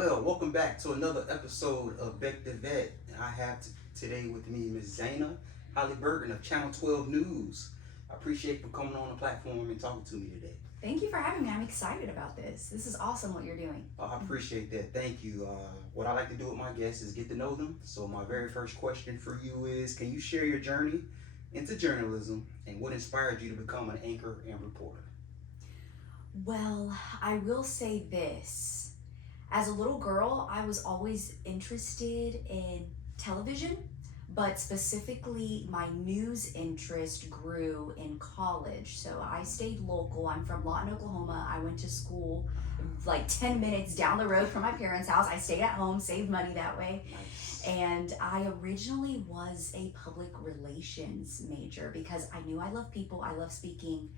Well, welcome back to another episode of Beck the Vet. I have today with me Ms. Zayna Haliburton of Channel 12 News. I appreciate you for coming on the platform and talking to me today. Thank you for having me. I'm excited about this. This is awesome what you're doing. I appreciate that. Thank you. What I like to do with my guests is get to know them. So my very first question for you is, can you share your journey into journalism and what inspired you to become an anchor and reporter? Well, I will say this. As a little girl, I was always interested in television, but specifically my news interest grew in college. So I stayed local. I'm from Lawton, Oklahoma. I went to school like 10 minutes down the road from my parents' house. I stayed at home, saved money that way. Nice. And I originally was a public relations major because I knew I love people, I love speaking.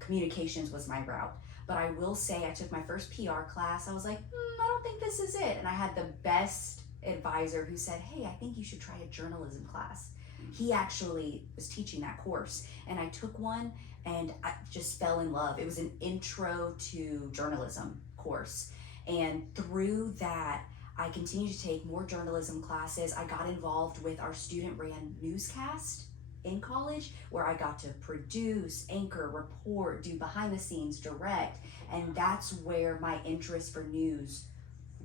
Communications was my route. But I will say I took my first PR class. I was like, I don't think this is it. And I had the best advisor who said, hey, I think you should try a journalism class. He actually was teaching that course. And I took one and I just fell in love. It was an intro to journalism course. And through that, I continued to take more journalism classes. I got involved with our student ran newscast in college, where I got to produce, anchor, report, do behind the scenes, direct, and that's where my interest for news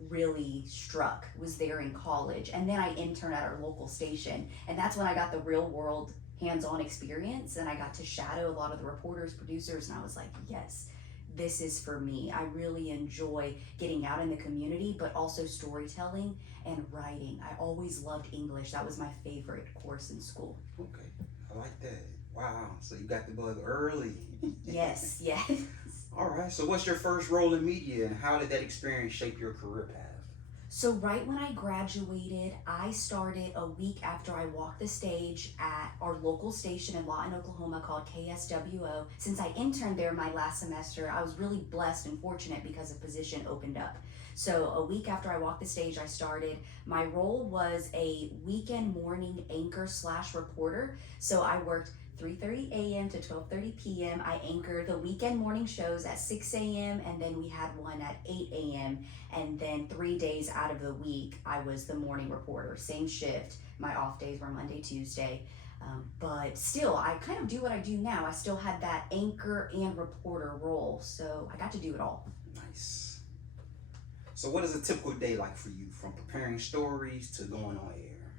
really struck, was there in college. And then I interned at our local station, and that's when I got the real world hands-on experience, and I got to shadow a lot of the reporters, producers, and I was like, yes, this is for me. I really enjoy getting out in the community, but also storytelling and writing. I always loved English. That was my favorite course in school. Okay, I like that. Wow, so you got the bug early. Yes, yes. All right, so what's your first role in media and how did that experience shape your career path? So right when I graduated, I started a week after I walked the stage at our local station in Lawton, Oklahoma called KSWO. Since I interned there my last semester, I was really blessed and fortunate because a position opened up. So a week after I walked the stage, I started. My role was a weekend morning anchor / reporter. So I worked 3:30 a.m. to 12:30 p.m. I anchored the weekend morning shows at 6 a.m. and then we had one at 8 a.m. And then 3 days out of the week, I was the morning reporter, same shift. My off days were Monday, Tuesday. But still, I kind of do what I do now. I still had that anchor and reporter role. So I got to do it all. Nice. So what is a typical day like for you, from preparing stories to going on air?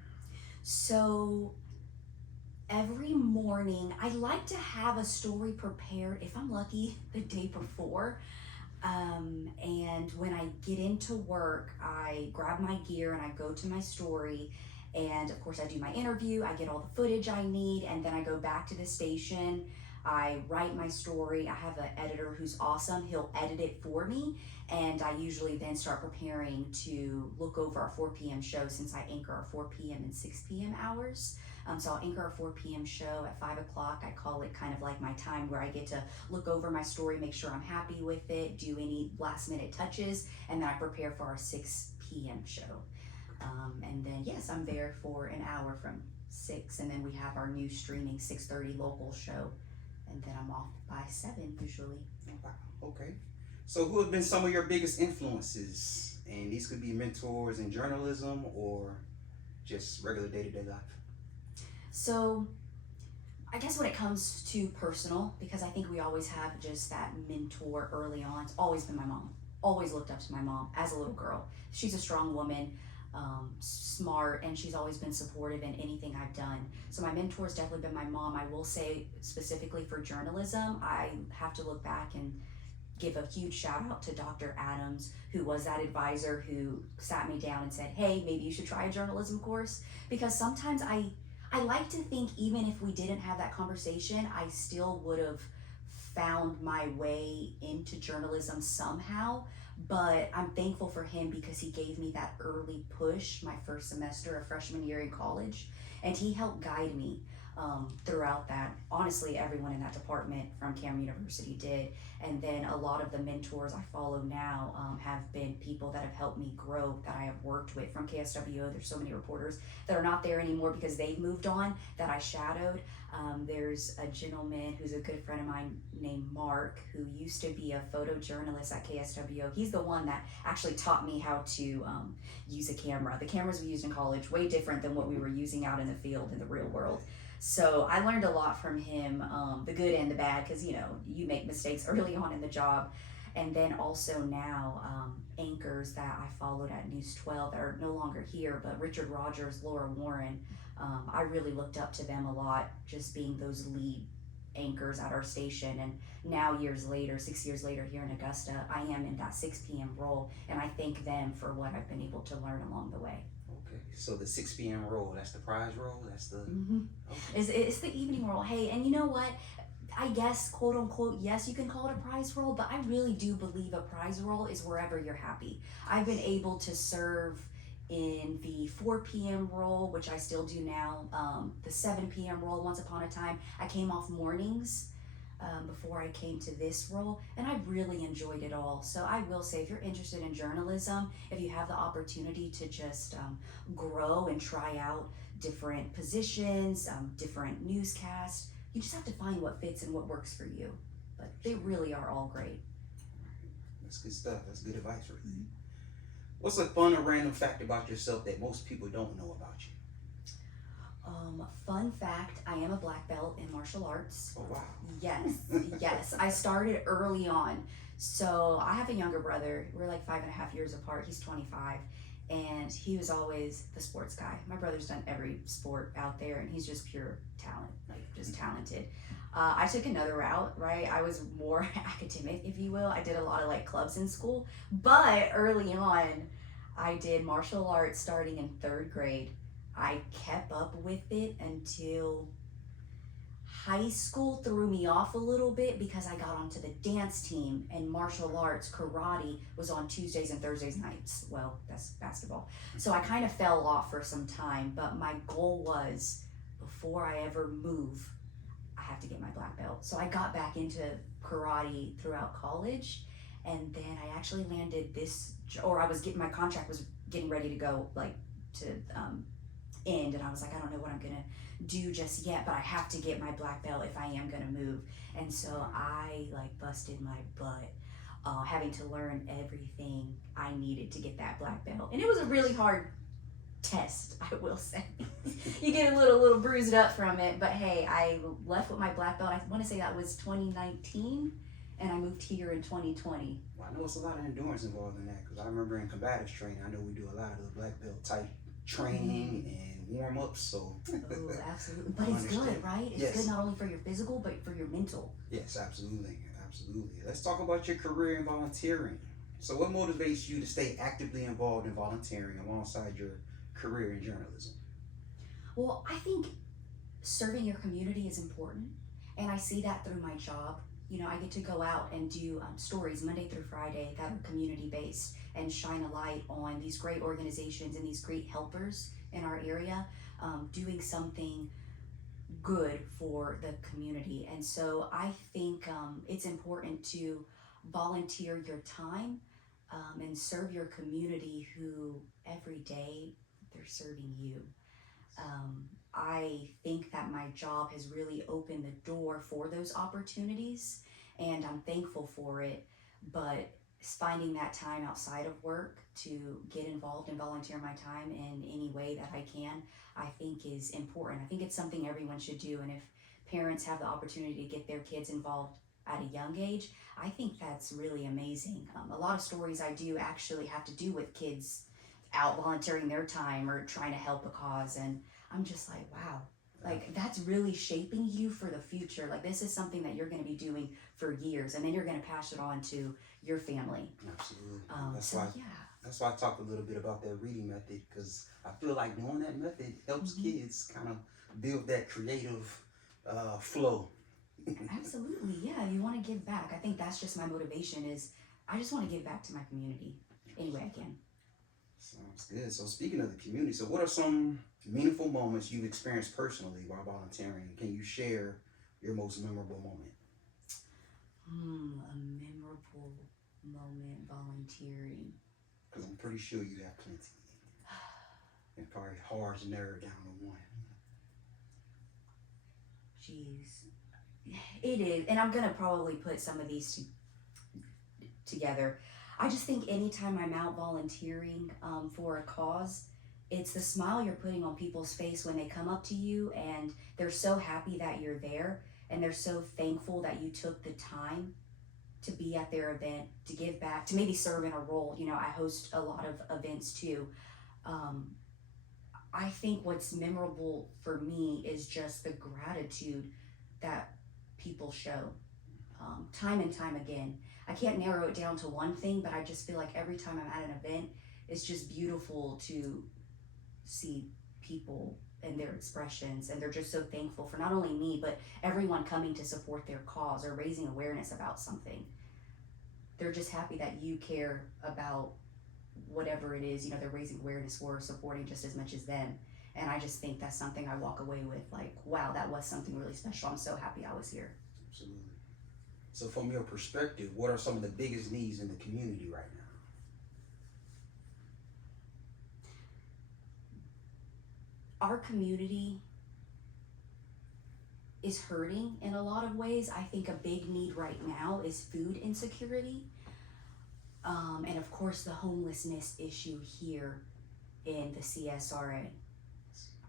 So every morning, I like to have a story prepared, if I'm lucky, the day before. And when I get into work, I grab my gear and I go to my story. And of course, I do my interview, I get all the footage I need, and then I go back to the station. I write my story. I have an editor who's awesome. He'll edit it for me. And I usually then start preparing to look over our 4 p.m. show, since I anchor our 4 p.m. and 6 p.m. hours. So I'll anchor our 4 p.m. show at 5 o'clock. I call it kind of like my time where I get to look over my story, make sure I'm happy with it, do any last minute touches, and then I prepare for our 6 p.m. show. And then, yes, I'm there for an hour from 6, and then we have our new streaming 6:30 local show, and then I'm off by 7 usually. Wow, okay. So who have been some of your biggest influences? And these could be mentors in journalism or just regular day-to-day life. So I guess when it comes to personal, because I think we always have just that mentor early on, it's always been my mom. Always looked up to my mom as a little girl. She's a strong woman, smart, and she's always been supportive in anything I've done. So my mentor's definitely been my mom. I will say specifically for journalism, I have to look back and give a huge shout out to Dr. Adams, who was that advisor who sat me down and said, hey, maybe you should try a journalism course. Because sometimes I like to think even if we didn't have that conversation, I still would have found my way into journalism somehow. But I'm thankful for him because he gave me that early push my first semester of freshman year in college, and he helped guide me. throughout that. Honestly, everyone in that department from Cameron University did. And then a lot of the mentors I follow now have been people that have helped me grow, that I have worked with from KSWO. There's so many reporters that are not there anymore because they've moved on that I shadowed. There's a gentleman who's a good friend of mine named Mark, who used to be a photojournalist at KSWO. He's the one that actually taught me how to use a camera. The cameras we used in college, way different than what we were using out in the field in the real world. So I learned a lot from him, the good and the bad, because you make mistakes early on in the job. And then also now, anchors that I followed at News 12 that are no longer here, but Richard Rogers, Laura Warren, I really looked up to them a lot, just being those lead anchors at our station. And now 6 years later here in Augusta, I am in that 6 p.m. role, and I thank them for what I've been able to learn along the way. Okay, so the 6 p.m. role, that's the prize role? That's the... Okay. It's the evening role. Hey, and you know what? I guess, quote unquote, yes, you can call it a prize role, but I really do believe a prize role is wherever you're happy. I've been able to serve in the 4 p.m. role, which I still do now, the 7 p.m. role once upon a time. I came off mornings before I came to this role, and I really enjoyed it all. So I will say, if you're interested in journalism, if you have the opportunity to just grow and try out different positions, different newscasts, you just have to find what fits and what works for you. But they really are all great. That's good stuff. That's good advice right there. What's a fun or random fact about yourself that most people don't know about you? Fun fact, I am a black belt in martial arts. Oh, wow. Yes. I started early on. So I have a younger brother. We're like 5.5 years apart. He's 25. And he was always the sports guy. My brother's done every sport out there, and he's just pure talent, just talented. I took another route, right? I was more academic, if you will. I did a lot of clubs in school, but early on, I did martial arts starting in 3rd grade. I kept up with it until high school threw me off a little bit because I got onto the dance team, and martial arts, karate, was on Tuesdays and Thursdays nights. Well, that's basketball. So I kind of fell off for some time, but my goal was, before I ever move, I have to get my black belt. So I got back into karate throughout college, and then I actually landed my contract was getting ready to go, to end, and I was like, I don't know what I'm gonna do just yet, but I have to get my black belt if I am gonna move. And so I busted my butt having to learn everything I needed to get that black belt, and it was a really hard test, I will say. You get a little bruised up from it, but hey, I left with my black belt. I want to say that was 2019, and I moved here in 2020. Well, I know it's a lot of endurance involved in that, because I remember in combatives training, I know we do a lot of the black belt type training and warm-ups, so... Oh, absolutely. But it's good, right? It's good not only for your physical, but for your mental. Yes, absolutely. Let's talk about your career in volunteering. So what motivates you to stay actively involved in volunteering alongside your career in journalism? Well, I think serving your community is important, and I see that through my job. I get to go out and do stories Monday through Friday that are community-based and shine a light on these great organizations and these great helpers in our area, doing something good for the community. And so I think it's important to volunteer your time and serve your community, who every day they're serving you. I think that my job has really opened the door for those opportunities, and I'm thankful for it. But finding that time outside of work to get involved and volunteer my time in any way that I can, I think is important. I think it's something everyone should do. And if parents have the opportunity to get their kids involved at a young age, I think that's really amazing. A lot of stories I do actually have to do with kids out volunteering their time or trying to help a cause, and I'm just like, wow, that's really shaping you for the future. This is something that you're going to be doing for years, and then you're going to pass it on to your family. Absolutely. That's why I talked a little bit about that reading method, because I feel like doing that method helps kids kind of build that creative flow. Absolutely, yeah. You want to give back. I think that's just my motivation, is I just want to give back to my community any way I can. Sounds good. So speaking of the community, so what are some meaningful moments you've experienced personally while volunteering? Can you share your most memorable moment? A memorable moment volunteering. Because I'm pretty sure you have plenty. And probably hard to narrow down to one. Jeez. It is, and I'm gonna probably put some of these together. I just think anytime I'm out volunteering for a cause, it's the smile you're putting on people's face when they come up to you and they're so happy that you're there and they're so thankful that you took the time to be at their event, to give back, to maybe serve in a role. You know, I host a lot of events too. Um, I think what's memorable for me is just the gratitude that people show time and time again. I can't narrow it down to one thing, but I just feel like every time I'm at an event, it's just beautiful to see people and their expressions, and they're just so thankful for not only me, but everyone coming to support their cause or raising awareness about something. They're just happy that you care about whatever it is, you know, they're raising awareness for, supporting just as much as them. And I just think that's something I walk away with like, wow, that was something really special. I'm so happy I was here. Absolutely. So from your perspective, what are some of the biggest needs in the community right now? Our community is hurting in a lot of ways. I think a big need right now is food insecurity. And of course, the homelessness issue here in the CSRA.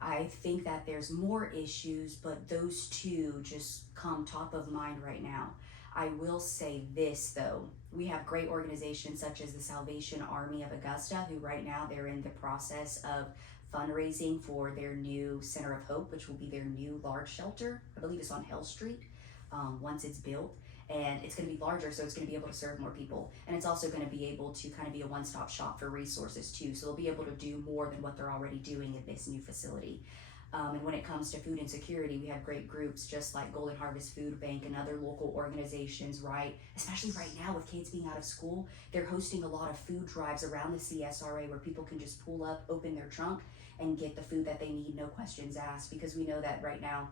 I think that there's more issues, but those two just come top of mind right now. I will say this though, we have great organizations such as the Salvation Army of Augusta, who right now they're in the process of fundraising for their new Center of Hope, which will be their new large shelter. I believe it's on Hell Street once it's built. And it's going to be larger, so it's going to be able to serve more people. And it's also going to be able to kind of be a one-stop shop for resources too. So they'll be able to do more than what they're already doing in this new facility. And when it comes to food insecurity, we have great groups just like Golden Harvest Food Bank and other local organizations, right? Especially right now with kids being out of school, they're hosting a lot of food drives around the CSRA where people can just pull up, open their trunk, and get the food that they need, no questions asked. Because we know that right now,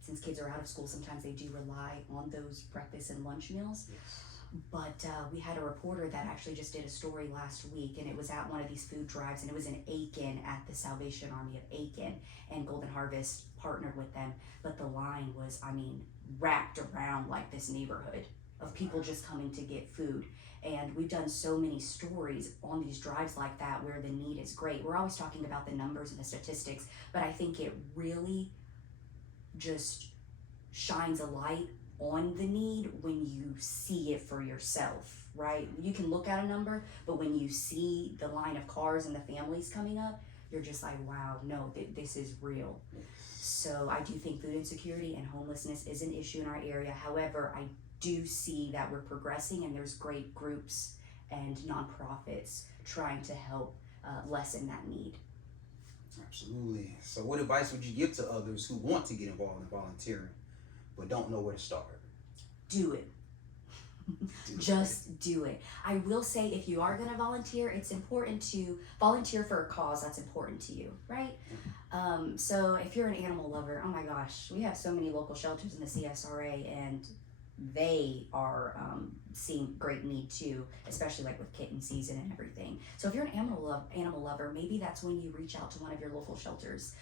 since kids are out of school, sometimes they do rely on those breakfast and lunch meals. Yes. But we had a reporter that actually just did a story last week, and it was at one of these food drives, and it was in Aiken at the Salvation Army of Aiken, and Golden Harvest partnered with them. But the line was, I mean, wrapped around like this neighborhood of people just coming to get food. And we've done so many stories on these drives like that where the need is great. We're always talking about the numbers and the statistics, but I think it really just shines a light on the need when you see it for yourself, right? You can look at a number, but when you see the line of cars and the families coming up, you're just like, wow, no, this is real. So I do think food insecurity and homelessness is an issue in our area. However, I do see that we're progressing, and there's great groups and nonprofits trying to help lessen that need. Absolutely. So what advice would you give to others who want to get involved in volunteering but don't know where to start? Do it. Just do it. I will say, if you are going to volunteer, it's important to volunteer for a cause that's important to you, right? So if you're an animal lover, oh my gosh, we have so many local shelters in the CSRA, and they are seeing great need too, especially like with kitten season and everything. So if you're an animal lover, maybe that's when you reach out to one of your local shelters.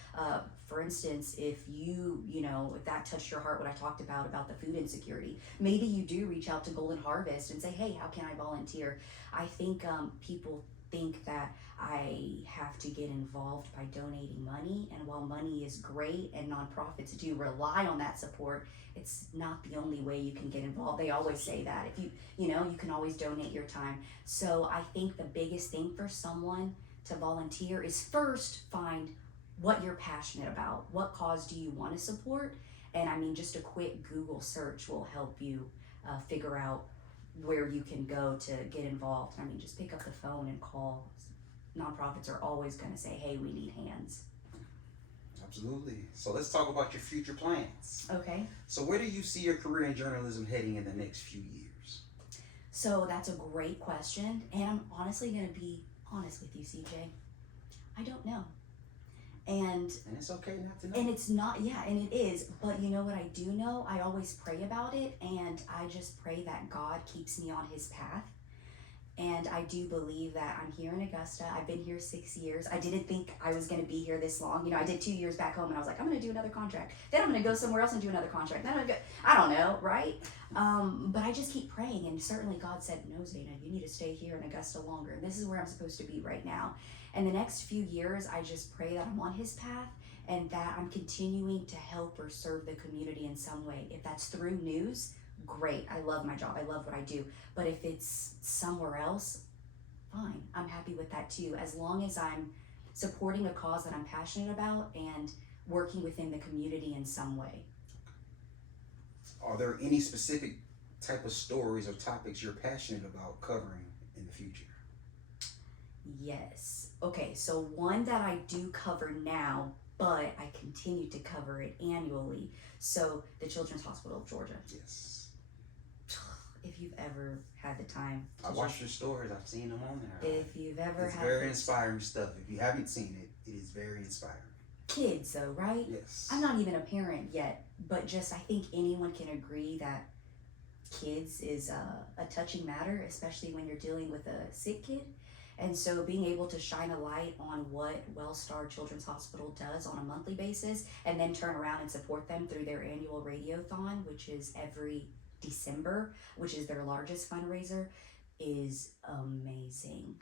For instance, if if that touched your heart, what I talked about the food insecurity, maybe you do reach out to Golden Harvest and say, hey, how can I volunteer? I think people think that I have to get involved by donating money, and while money is great and nonprofits do rely on that support, it's not the only way you can get involved. They always say that if you can always donate your time. So I think the biggest thing for someone to volunteer is first find what you're passionate about. What cause do you want to support? And I mean, just a quick Google search will help you figure out where you can go to get involved. I mean, just pick up the phone and call. Nonprofits are always going to say, hey, we need hands. Absolutely. So let's talk about your future plans. Okay. So where do you see your career in journalism heading in the next few years? So that's a great question. And I'm honestly going to be honest with you, CJ. I don't know. And it's okay not to know. and it's not, yeah, and it is, but you know what I do know? I always pray about it, and I just pray that God keeps me on his path. And I do believe that I'm here in Augusta. I've been here 6 years. I didn't think I was going to be here this long. You know, I did 2 years back home, and I was like, I'm going to do another contract. Then I'm going to go somewhere else and do another contract. Then I'm going to go, I don't know, right? But I just keep praying, and certainly God said, no, Zayna, you need to stay here in Augusta longer. And this is where I'm supposed to be right now. And the next few years, I just pray that I'm on his path and that I'm continuing to help or serve the community in some way. If that's through news, great. I love my job. I love what I do. But if it's somewhere else, fine. I'm happy with that too. As long as I'm supporting a cause that I'm passionate about and working within the community in some way. Are there any specific type of stories or topics you're passionate about covering in the future? Yes. Okay, so one that I do cover now, but I continue to cover it annually. So the Children's Hospital of Georgia. Yes. If you've ever had the time to I watched your stories. I've seen them on there. if you've ever It's had very inspiring stuff. If you haven't seen it, it is very inspiring. kids though, right? Yes. I'm not even a parent yet, but just I think anyone can agree that kids is a touching matter, especially when you're dealing with a sick kid. And so being able to shine a light on what Wellstar Children's Hospital does on a monthly basis and then turn around and support them through their annual radiothon, which is every December, which is their largest fundraiser, is amazing.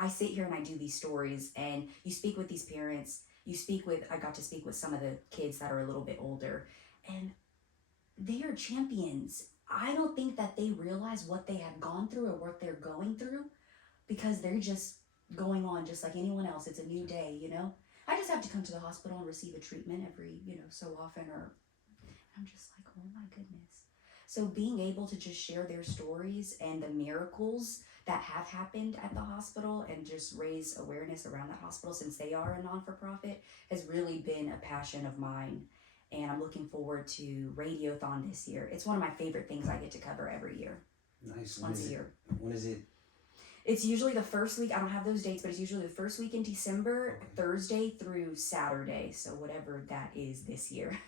I sit here and I do these stories, and you speak with these parents. I got to speak with some of the kids that are a little bit older, and they are champions. I don't think that they realize what they have gone through or what they're going through, because they're just going on just like anyone else. It's a new day, you know? I just have to come to the hospital and receive a treatment every, so often, or I'm just like, oh my goodness. So being able to just share their stories and the miracles that have happened at the hospital and just raise awareness around that hospital, since they are a non-for-profit, has really been a passion of mine. And I'm looking forward to Radiothon this year. It's one of my favorite things I get to cover every year. Nice. Once a year. When is it? It's usually the first week. I don't have those dates, but it's usually the first week in December, Okay. Thursday through Saturday. So whatever that is this year.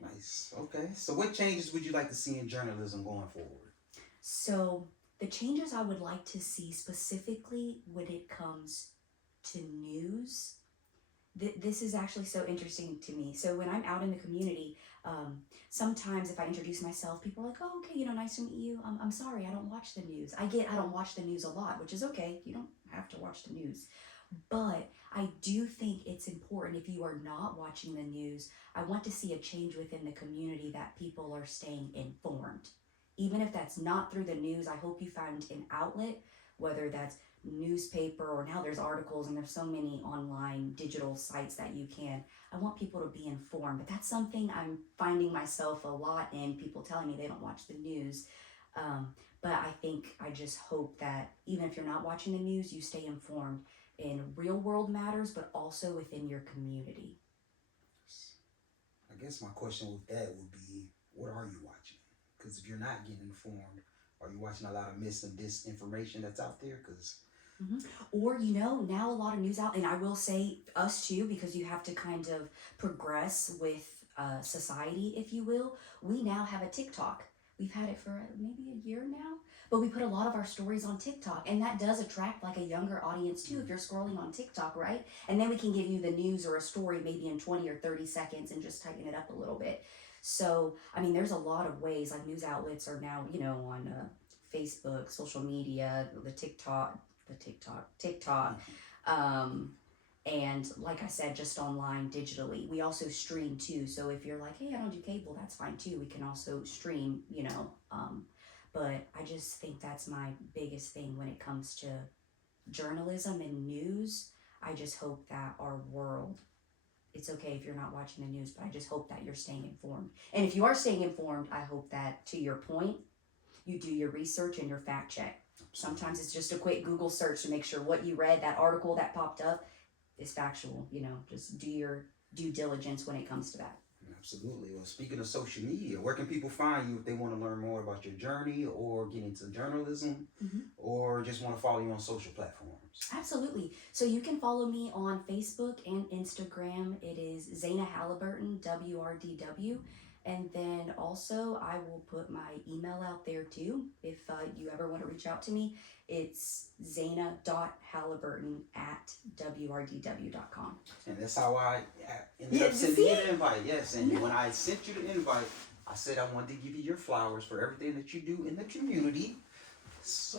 Nice. Okay. So what changes would you like to see in journalism going forward? So the changes I would like to see specifically when it comes to news, this is actually so interesting to me. So when I'm out in the community, sometimes if I introduce myself, people are like, oh, okay, nice to meet you. I'm sorry, I don't watch the news. I don't watch the news a lot, which is okay. You don't have to watch the news. But I do think it's important, if you are not watching the news, I want to see a change within the community that people are staying informed. Even if that's not through the news, I hope you find an outlet, whether that's newspaper, or now there's articles and there's so many online digital sites that you can. I want people to be informed, but that's something I'm finding myself a lot in, people telling me they don't watch the news. But I just hope that even if you're not watching the news, you stay informed in real world matters, but also within your community. I guess my question with that would be, what are you watching? Because if you're not getting informed, are you watching a lot of mis and disinformation that's out there? Because Or, now a lot of news out, and I will say us too, because you have to kind of progress with society, if you will. We now have a TikTok. We've had it for maybe a year now, but we put a lot of our stories on TikTok, and that does attract like a younger audience too, if you're scrolling on TikTok, right? And then we can give you the news or a story maybe in 20 or 30 seconds and just tighten it up a little bit. So, there's a lot of ways, like news outlets are now, on Facebook, social media, TikTok, and like I said, just online digitally. We also stream too. So if you're like, hey, I don't do cable, that's fine too. We can also stream, but I just think that's my biggest thing when it comes to journalism and news. I just hope that our world, it's okay if you're not watching the news, but I just hope that you're staying informed. And if you are staying informed, I hope that, to your point, you do your research and your fact check. Sometimes it's just a quick Google search to make sure what you read, that article that popped up, is factual. Just do your due diligence when it comes to that. Absolutely. Well, speaking of social media, where can people find you if they want to learn more about your journey or get into journalism or just want to follow you on social platforms? Absolutely. So you can follow me on Facebook and Instagram. It is Zayna Haliburton, WRDW. And then also, I will put my email out there too. If you ever want to reach out to me, it's zayna.haliburton@wrdw.com. And that's how I ended up sending you the invite. Yes, and when I sent you the invite, I said I wanted to give you your flowers for everything that you do in the community. So,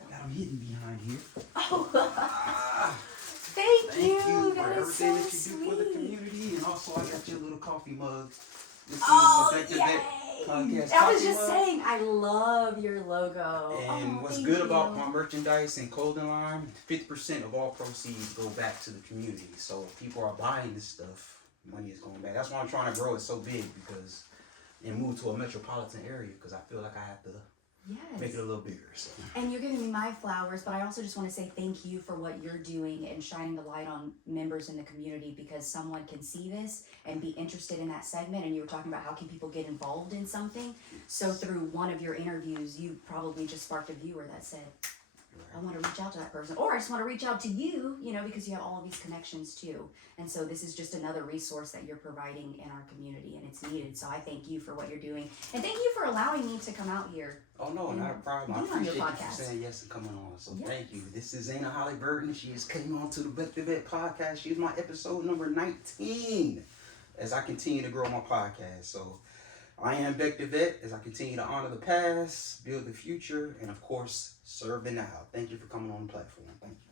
I got them hidden behind here. Oh, Thank you. you That for is everything so that you do for the sweet. community. And also, I got your little coffee mug. This is Oh, the yay! podcast I was coffee just mug. saying, I love your logo. And what's thank good you. about my merchandise and clothing line, 50% of all proceeds go back to the community. So if people are buying this stuff, money is going back. That's why I'm trying to grow it so big and move to a metropolitan area because I feel like I have to make it a little bigger. So. And you're giving me my flowers, but I also just want to say thank you for what you're doing and shining the light on members in the community because someone can see this and be interested in that segment. And you were talking about how can people get involved in something. So through one of your interviews, you probably just sparked a viewer that said, I want to reach out to that person, or I just want to reach out to you, because you have all of these connections too. And so this is just another resource that you're providing in our community, and it's needed. So I thank you for what you're doing, and thank you for allowing me to come out here. Oh no, not a problem. I Be on your appreciate you podcast. for saying yes and coming on. So Yes. thank you. This is Zayna Haliburton. She has came on to the Beck the Vet podcast. She's my episode number 19 as I continue to grow my podcast. So I am Beck the Vet as I continue to honor the past, build the future, and of course, serve the now. Thank you for coming on the platform. Thank you.